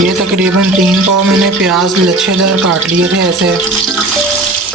ये तकरीबन 3 पाव मैंने प्याज लच्छेदार काट लिए थे ऐसे,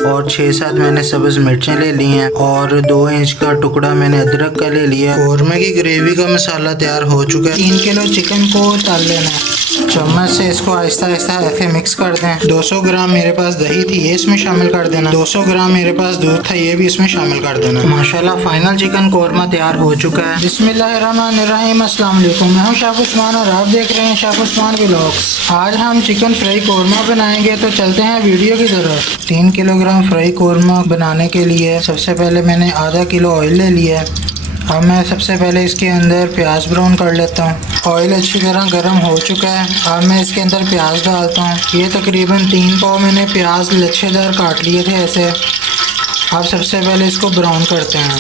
और 6-7 मैंने सब्ज़ मिर्चें ले ली हैं, और 2 इंच का टुकड़ा मैंने अदरक का ले लिया। कौरमे की ग्रेवी का मसाला तैयार हो चुका है। 3 किलो चिकन को तल लेना है। चम्मच से इसको आहिस्ता आहिस्ता ऐसे मिक्स कर दें। 200 ग्राम मेरे पास दही थी, ये इसमें शामिल कर देना। 200 ग्राम मेरे पास दूध था, ये भी इसमें शामिल कर देना। माशाल्लाह फाइनल चिकन कौरमा तैयार हो चुका है। बिस्मिल्लाहिर्रहमानिर्रहीम, अस्सलाम वालेकुम। मैं हूँ शाफ उस्मान और आप देख रहे हैं शाफ उस्मान व्लॉग्स। आज हम चिकन फ्राई कौरमा बनाएंगे, तो चलते हैं वीडियो की तरफ। 3 किलोग्राम फ्राई कौरमा बनाने के लिए सबसे पहले मैंने आधा किलो ऑयल ले लिया है। अब मैं सबसे पहले इसके अंदर प्याज ब्राउन कर लेता हूँ। ऑयल अच्छी तरह गर्म हो चुका है। अब मैं इसके अंदर प्याज डालता हूँ। ये तकरीबन 3 पाव मैंने प्याज लच्छेदार काट लिए थे ऐसे। अब सबसे पहले इसको ब्राउन करते हैं।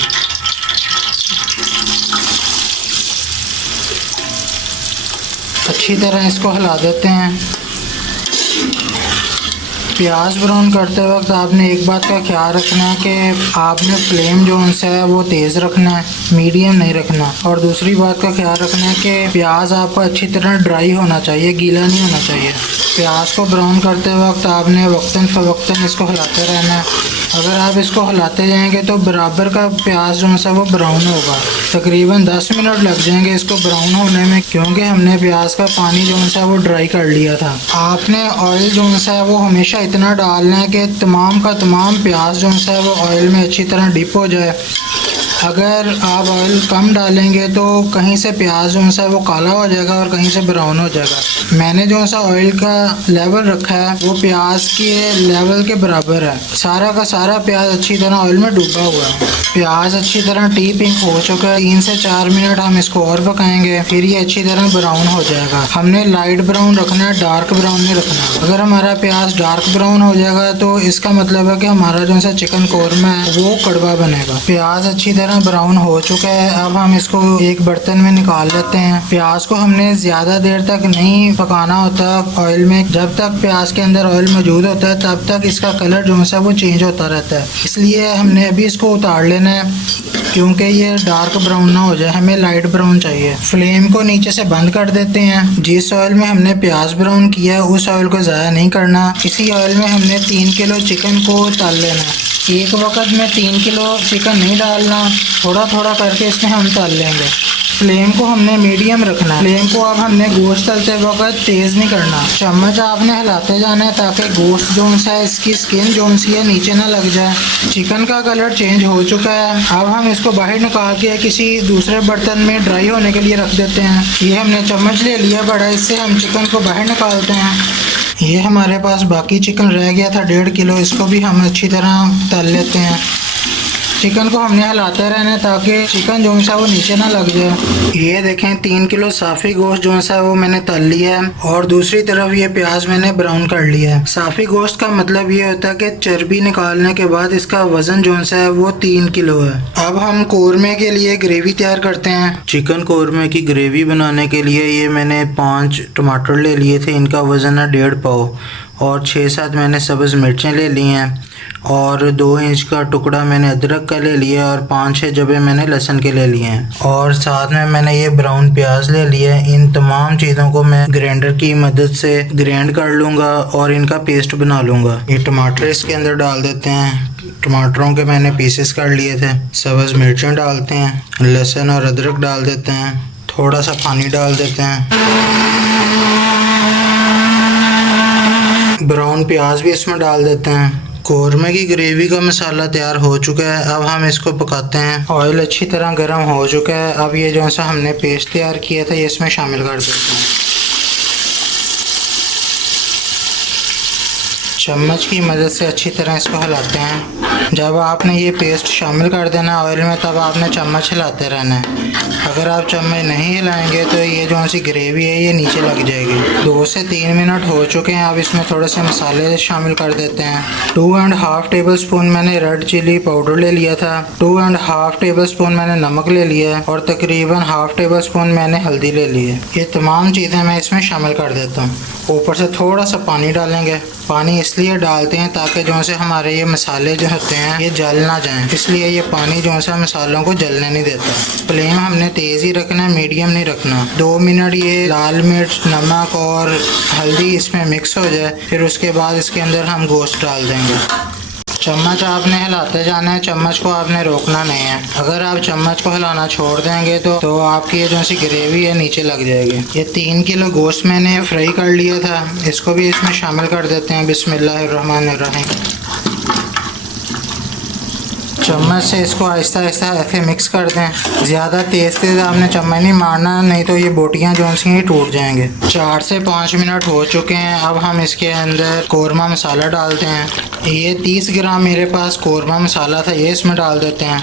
अच्छी तरह इसको हिला देते हैं। प्याज ब्राउन करते वक्त आपने एक बात का ख्याल रखना है कि आपने फ्लेम जो उनसे है वो तेज़ रखना है, मीडियम नहीं रखना। और दूसरी बात का ख्याल रखना है कि प्याज आपका अच्छी तरह ड्राई होना चाहिए, गीला नहीं होना चाहिए। प्याज को ब्राउन करते वक्त आपने वक्तन फ़वक्तन इसको हिलाते रहना है। अगर आप इसको हिलाते जाएंगे तो बराबर का प्याज जो है वो ब्राउन होगा। तकरीबन 10 मिनट लग जाएंगे इसको ब्राउन होने में, क्योंकि हमने प्याज का पानी जो है वो ड्राई कर लिया था। आपने ऑयल जो है वो हमेशा इतना डालना है कि तमाम का तमाम प्याज जो है वो ऑयल में अच्छी तरह डिप हो जाए। अगर आप ऑयल कम डालेंगे तो कहीं से प्याज जो है वो काला हो जाएगा और कहीं से ब्राउन हो जाएगा। मैंने जो है ऑयल का लेवल रखा है वो प्याज के लेवल के बराबर है। सारा का सारा प्याज अच्छी तरह ऑयल में डूबा हुआ है। प्याज अच्छी तरह टी पिंक हो चुका है। 3 से 4 मिनट हम इसको और पकाएंगे, फिर ये अच्छी तरह ब्राउन हो जाएगा। हमने लाइट ब्राउन रखना है, डार्क ब्राउन नहीं रखना। अगर हमारा प्याज डार्क ब्राउन हो जाएगा तो इसका मतलब है कि हमारा जो है चिकन कौरमा है वो कड़वा बनेगा। प्याज अच्छी तरह ब्राउन हो चुका है। अब हम इसको एक बर्तन में निकाल लेते हैं। प्याज को हमने ज़्यादा देर तक नहीं पकाना होता ऑयल में। जब तक प्याज के अंदर ऑयल मौजूद होता है तब तक इसका कलर जो है वो चेंज होता रहता है। इसलिए हमने अभी इसको उतार लेना है, क्योंकि ये डार्क ब्राउन ना हो जाए, हमें लाइट ब्राउन चाहिए। फ्लेम को नीचे से बंद कर देते हैं। जिस ऑयल में हमने प्याज ब्राउन किया है उस ऑयल को ज़ाया नहीं करना। इसी ऑयल में हमने 3 किलो चिकन को तल लेना है। एक वक्त में 3 किलो चिकन नहीं डालना, थोड़ा थोड़ा करके इसमें हम तल लेंगे। फ्लेम को हमने मीडियम रखना है। फ्लेम को अब हमने गोश्त तलते वक्त तेज़ नहीं करना। चम्मच आपने हिलाते जाना है ताकि गोश्त जो है इसकी स्किन जो है नीचे ना लग जाए। चिकन का कलर चेंज हो चुका है। अब हम इसको बाहर निकाल के किसी दूसरे बर्तन में ड्राई होने के लिए रख देते हैं। ये हमने चम्मच ले लिया बड़ा, इससे हम चिकन को बाहर निकालते हैं। ये हमारे पास बाकी चिकन रह गया था 1.5 किलो, इसको भी हम अच्छी तरह तल लेते हैं। चिकन को हमने हिलाते रहना ताकि चिकन जो है वो नीचे ना लग जाए। ये देखें 3 किलो साफ़ी गोश्त जो है वो मैंने तल लिया है, और दूसरी तरफ ये प्याज मैंने ब्राउन कर लिया है। साफ़ी गोश्त का मतलब ये होता है कि चर्बी निकालने के बाद इसका वज़न जो है वो 3 किलो है। अब हम कौरमे के लिए ग्रेवी तैयार करते हैं। चिकन कौरमे की ग्रेवी बनाने के लिए ये मैंने 5 टमाटर ले लिए थे, इनका वज़न है 1.5 पाव, और 6-7 मैंने सब्ज़ मिर्चें ले ली हैं, और 2 इंच का टुकड़ा मैंने अदरक का ले लिया, और 5-6 जबे मैंने लहसुन के ले लिए हैं, और साथ में मैंने ये ब्राउन प्याज ले लिया है। इन तमाम चीज़ों को मैं ग्राइंडर की मदद से ग्राइंड कर लूँगा और इनका पेस्ट बना लूँगा। ये टमाटर इसके अंदर डाल देते हैं। टमाटरों के मैंने पीसेस कर लिए थे। सब्ज़ मिर्चें डालते हैं, लहसुन और अदरक डाल देते हैं, थोड़ा सा पानी डाल देते हैं। ब्राउन प्याज भी इसमें डाल देते हैं। कौरमे की ग्रेवी का मसाला तैयार हो चुका है। अब हम इसको पकाते हैं। ऑयल अच्छी तरह गर्म हो चुका है। अब ये जो सा हमने पेस्ट तैयार किया था ये इसमें शामिल कर देते हैं। चम्मच की मदद से अच्छी तरह इसको हिलाते हैं। जब आपने ये पेस्ट शामिल कर देना ऑयल में तब आपने चम्मच हिलाते रहना है। अगर आप चम्मच नहीं हिलाएंगे तो ये जो सी ग्रेवी है ये नीचे लग जाएगी। 2 से 3 मिनट हो चुके हैं। अब इसमें थोड़े से मसाले शामिल कर देते हैं। 2.5 टेबल स्पून मैंने रेड चिली पाउडर ले लिया था। 2.5 टेबल स्पून मैंने नमक ले लिया है, और तकरीबन ½ टेबल स्पून मैंने हल्दी ले ली है। ये तमाम चीज़ें मैं इसमें शामिल कर देता हूँ। ऊपर से थोड़ा सा पानी डालेंगे। पानी इस इसलिए डालते हैं ताकि जो से हमारे ये मसाले जो होते हैं ये जल ना जाएं, इसलिए ये पानी जो है मसालों को जलने नहीं देता। फ्लेम हमने तेज़ ही रखना है, मीडियम नहीं रखना। 2 मिनट ये लाल मिर्च, नमक और हल्दी इसमें मिक्स हो जाए, फिर उसके बाद इसके अंदर हम गोश्त डाल देंगे। चम्मच आपने हिलाते जाना है, चम्मच को आपने रोकना नहीं है। अगर आप चम्मच को हिलाना छोड़ देंगे तो आपकी ये जो सी ग्रेवी है नीचे लग जाएगी। ये 3 किलो गोश्त मैंने फ्राई कर लिया था, इसको भी इसमें शामिल कर देते हैं। बिस्मिल्लाहिर्रहमानिर्रहीम। चम्मच से इसको आहिस्ता आहिस्ता ऐसे मिक्स कर दें। ज़्यादा तेज़ आपने चम्मच नहीं मारना, नहीं तो ये बोटियाँ जो सी टूट जाएंगे। 4 से 5 मिनट हो चुके हैं। अब हम इसके अंदर कौरमा मसाला डालते हैं। ये 30 ग्राम मेरे पास कौरमा मसाला था, ये इसमें डाल देते हैं।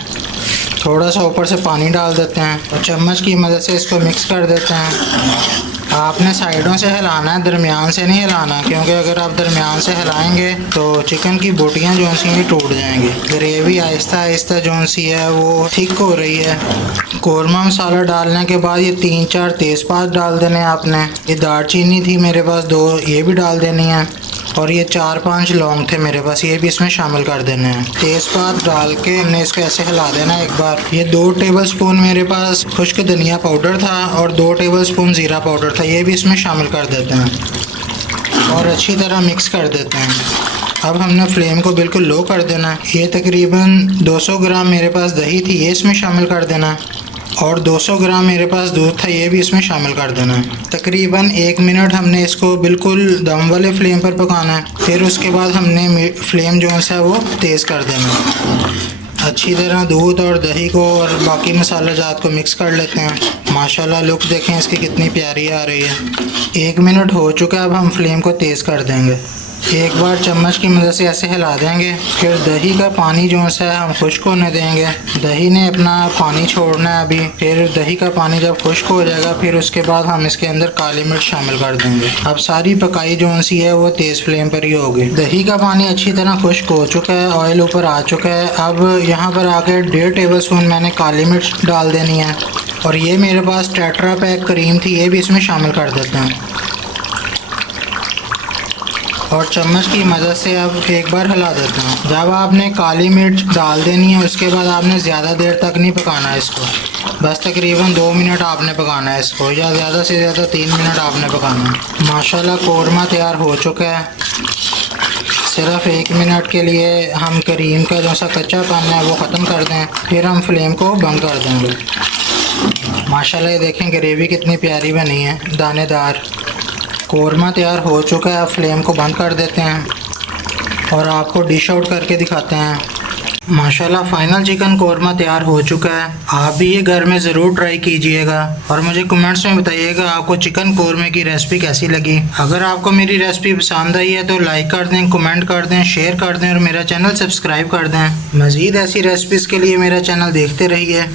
थोड़ा सा ऊपर से पानी डाल देते हैं और चम्मच की मदद से इसको मिक्स कर देते हैं। आपने साइडों से हिलाना है, दरमियान से नहीं हिलाना, क्योंकि अगर आप दरमियान से हिलाएंगे तो चिकन की बोटियां जो सी टूट जाएंगी। ग्रेवी आहिस्ता आहिस्ता जो सी है वो थिक हो रही है। कौरमा मसाला डालने के बाद ये 3-4 तेज़पात डाल देने आपने। ये दालचीनी थी मेरे पास 2, ये भी डाल देनी है। और ये 4-5 लौंग थे मेरे पास, ये भी इसमें शामिल कर देने हैं। तेज़पात डाल के हमने इसको ऐसे हिला देना एक बार। ये 2 टेबलस्पून मेरे पास खुश्क धनिया पाउडर था और 2 टेबलस्पून ज़ीरा पाउडर था, ये भी इसमें शामिल कर देते हैं और अच्छी तरह मिक्स कर देते हैं। अब हमने फ्लेम को बिल्कुल लो कर देना। ये तकरीबन 200 ग्राम मेरे पास दही थी, ये इसमें शामिल कर देना और 200 ग्राम मेरे पास दूध था, ये भी इसमें शामिल कर देना है। तकरीबन 1 मिनट हमने इसको बिल्कुल दम वाले फ्लेम पर पकाना है। फिर उसके बाद हमने फ्लेम जो है वो तेज़ कर देना है। अच्छी तरह दूध और दही को और बाकी मसाला जात को मिक्स कर लेते हैं। माशाल्लाह लुक देखें इसकी कितनी प्यारी आ रही है। 1 मिनट हो चुका है, अब हम फ्लेम को तेज़ कर देंगे। एक बार चम्मच की मदद से ऐसे हिला देंगे। फिर दही का पानी जो है हम खुश्क होने देंगे। दही ने अपना पानी छोड़ना है अभी। फिर दही का पानी जब खुश्क हो जाएगा फिर उसके बाद हम इसके अंदर काली मिर्च शामिल कर देंगे। अब सारी पकाई जो सी है वो तेज़ फ्लेम पर ही होगी। दही का पानी अच्छी तरह खुश्क हो चुका है, ऑयल ऊपर आ चुका है। अब यहाँ पर आके 1.5 टेबलस्पून मैंने काली मिर्च डाल देनी है और ये मेरे पास टेट्रा पैक क्रीम थी, ये भी इसमें शामिल कर देते हैं और चम्मच की मदद से अब एक बार हिला देते हैं। जब आपने काली मिर्च डाल देनी है उसके बाद आपने ज़्यादा देर तक नहीं पकाना है इसको, बस तकरीबन 2 मिनट आपने पकाना है इसको, या ज़्यादा से ज़्यादा 3 मिनट आपने पकाना है। माशाल्लाह कौरमा तैयार हो चुका है। सिर्फ 1 मिनट के लिए हम करीम का जो सा कच्चापन है वो ख़त्म कर दें, फिर हम फ्लेम को बंद कर देंगे। माशाल्लाह ये देखें ग्रेवी कितनी प्यारी बनी है, दानेदार। कौरमा तैयार हो चुका है। अब फ्लेम को बंद कर देते हैं और आपको डिश आउट करके दिखाते हैं। माशाल्लाह फाइनल चिकन कौरमा तैयार हो चुका है। आप भी ये घर में ज़रूर ट्राई कीजिएगा और मुझे कमेंट्स में बताइएगा आपको चिकन कौरमे की रेसिपी कैसी लगी। अगर आपको मेरी रेसिपी पसंद आई है तो लाइक कर दें, कमेंट कर दें, शेयर कर दें और मेरा चैनल सब्सक्राइब कर दें। मज़ीद ऐसी रेसिपीज़ के लिए मेरा चैनल देखते रहिए।